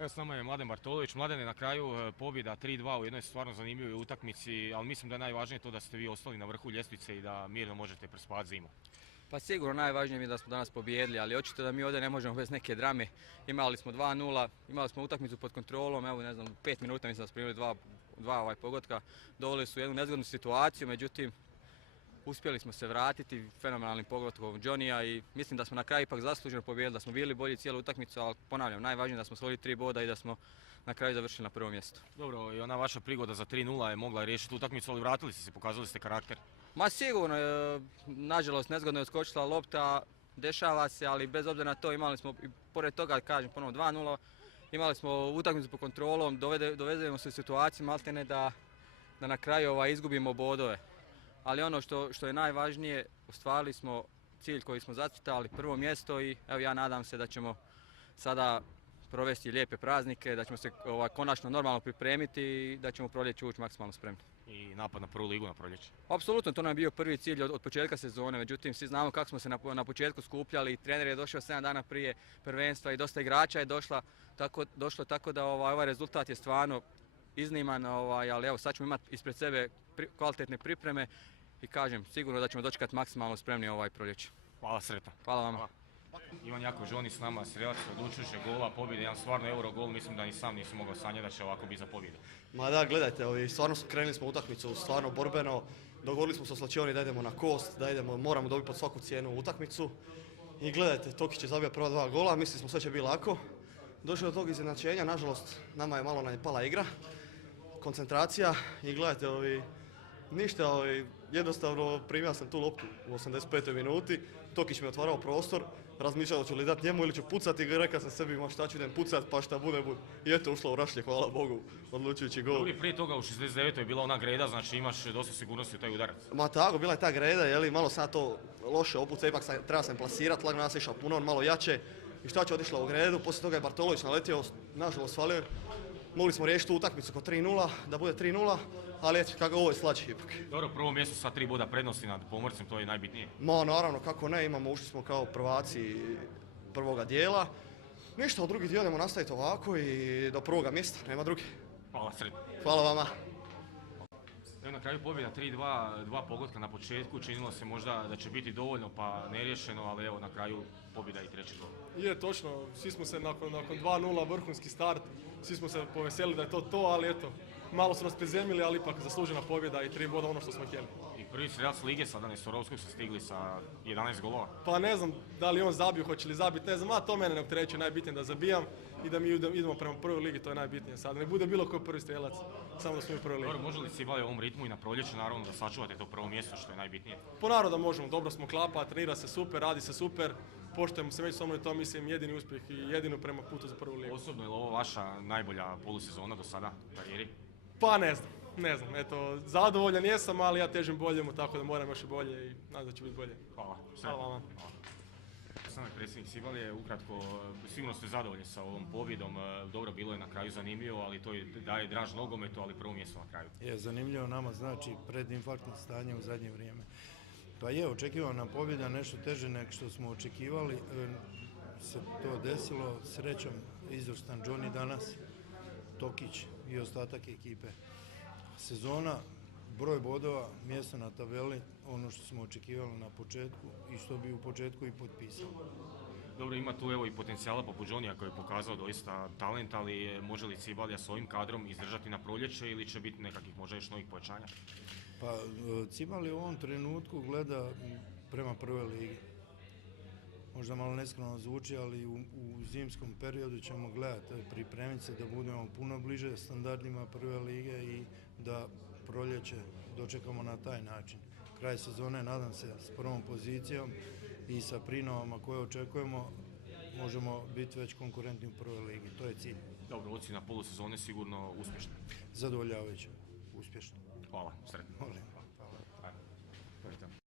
Evo s nama je Mladen Bartolović. Mladen je na kraju pobjeda 3-2 u jednoj stvarno zanimljivoj utakmici, ali mislim da je najvažnije to da ste vi ostali na vrhu ljestvice i da mirno možete prespavati zimu. Pa sigurno najvažnije mi je da smo danas pobijedili, ali očito da mi ovdje ne možemo bez neke drame. Imali smo 2-0, imali smo utakmicu pod kontrolom, evo ne znam, 5 minuta mislim da smo primili dva pogotka. Doveli su jednu nezgodnu situaciju, međutim uspjeli smo se vratiti fenomenalnim pogotkom Johnnyja i mislim da smo na kraju ipak zasluženo pobijedili, da smo bili bolji cijelu utakmicu, ali ponavljam, najvažnije je da smo osvojili 3 boda i da smo na kraju završili na prvom mjestu. Dobro, i ona vaša prigoda za 3-0 je mogla riješiti utakmicu, ali vratili ste se, pokazali ste karakter. Ma sigurno, nažalost nezgodno je odskočila lopta, dešava se, ali bez obzira na to imali smo, i pored toga kažem ponovno 2-0, imali smo utakmicu pod kontrolom, dovedemo se u situaciju maltene da na kraju izgubimo bodove. Ali ono što je najvažnije, ostvarili smo cilj koji smo zacrtali, prvo mjesto i evo ja nadam se da ćemo sada provesti lijepe praznike, da ćemo se konačno normalno pripremiti i da ćemo u proljeće ući maksimalno spremni. I napad na prvu ligu na proljeće. Apsolutno, to nam je bio prvi cilj od početka sezone, međutim svi znamo kako smo se na početku skupljali, trener je došao 7 dana prije prvenstva i dosta igrača je došlo tako da ovaj rezultat je stvarno izniman, ali evo sad ćemo imati ispred sebe kvalitetne pripreme i kažem sigurno da ćemo dočekati maksimalno spremni ovaj proljeće. Hvala, sretno. Hvala vama. Hvala. Ivan Jakov Žoni s nama, strelac odlučujuće gola, pobjede, jedan stvarno euro gol, mislim da ni sam nisam mogao sanjati da će ovako biti za pobjedu. Ma da, gledajte, stvarno krenuli smo utakmicu, stvarno borbeno, dogovorili smo se o slačioni da idemo na kost, da idemo, moramo dobiti pod svaku cijenu utakmicu. I gledajte, Tokić je zabio prva 2 gola, mislili smo sve će biti lako. Došlo do tog iznenađenja, nažalost nama je malo pala igra, koncentracija i gledajte, ništa, jednostavno primio sam tu loptu u 85. minuti, Tokić mi je otvarao prostor, razmišljao ću li dati njemu ili ću pucati i rekao sam sebi ma šta ću idem pucat pa šta bude. I eto ušlo u rašlje, hvala Bogu, odlučujući gol. Prije toga u 69. je bila ona greda, znači imaš dosta sigurnosti u taj udarac. Ma tako, bila je ta greda, malo sam to loše opuca, ipak treba sam plasirati, lagano nas išao puno, malo jače. I šta će otišla u gredu, poslije toga je Bartolović naletio, nažalost falio. Mogli smo riješiti tu utakmicu kod 3-0, da bude 3-0, ali eto, kako ovo je slađe ipak. Dobro, prvo mjesto sa 3 boda prednosti nad Pomorcem, to je najbitnije. Ma naravno, kako ne, ušli smo kao prvaci prvoga dijela. Ništa, od drugi dio idemo nastaviti ovako i do prvoga mjesta, nema drugi. Hvala, sretno. Hvala vama. Evo na kraju pobjeda 3-2, 2 pogotka na početku, činilo se možda da će biti dovoljno pa neriješeno, ali evo na kraju pobjeda i 3. gol. Je, točno, svi smo se nakon 2-0 vrhunski start, svi smo se poveselili da je to, ali eto, malo su nas prizemljili, ali ipak zaslužena pobjeda i 3 boda ono što smo htjeli. I prvi strelac lige sada Nestorovskog su stigli sa 11 golova. Pa ne znam da li on zabio, hoće li zabiti, ne znam, a to mene ne opterećuje, najbitnije da zabijam i da mi idemo prema prvoj ligi, to je najbitnije sad. Ne bude bilo koji prvi strelac, samo da smo u prvoj ligi. Dobro, može li Cibalija u ovom ritmu i na proljeće naravno da sačuvate to prvo mjesto što je najbitnije? Po narodu možemo, dobro smo klapa, trenira se super, radi se super, poštujemo se međusobno i to mislim jedini uspjeh i jedinu prema putu za prvu ligu. Osobno je li ovo vaša najbolja polusezona do sada u karijeri? Pa ne znam, eto, zadovoljan jesam, ali ja težim boljemu, tako da moram još i bolje i nadam da će biti bolje. Hvala. Hvala vama. Sam je predsjednik Cibalije, ukratko, sigurno ste zadovoljni sa ovom pobjedom, dobro bilo je na kraju zanimljivo, ali to daje draž nogometu, ali prvo mjesto na kraju. Je, zanimljivo nama znači predinfarktno stanje u zadnje vrijeme. Pa je, očekivana pobjeda, nešto teže nego što smo očekivali, se to desilo, srećom izvrstan Johnny danas, Tokić i ostatak ekipe. Sezona, broj bodova, mjesto na tabeli, ono što smo očekivali na početku i što bi u početku i potpisali. Dobro, ima tu evo i potencijala poput Johnnyja koji je pokazao doista talent, ali može li Cibalija s ovim kadrom izdržati na proljeće ili će biti nekakvih možda još novih pojačanja? Pa Cibalija u ovom trenutku gleda prema prvoj ligi. Možda malo neskromno zvuči, ali u zimskom periodu ćemo gledati, pripremiti se da budemo puno bliže standardima prve lige i da proljeće dočekamo na taj način. Kraj sezone, nadam se, s prvom pozicijom i sa prinovama koje očekujemo, možemo biti već konkurentni u prvoj ligi. To je cilj. Dobro, ocjena polusezone sigurno uspješna. Zadovoljavajuće, uspješno. Hvala, sretno.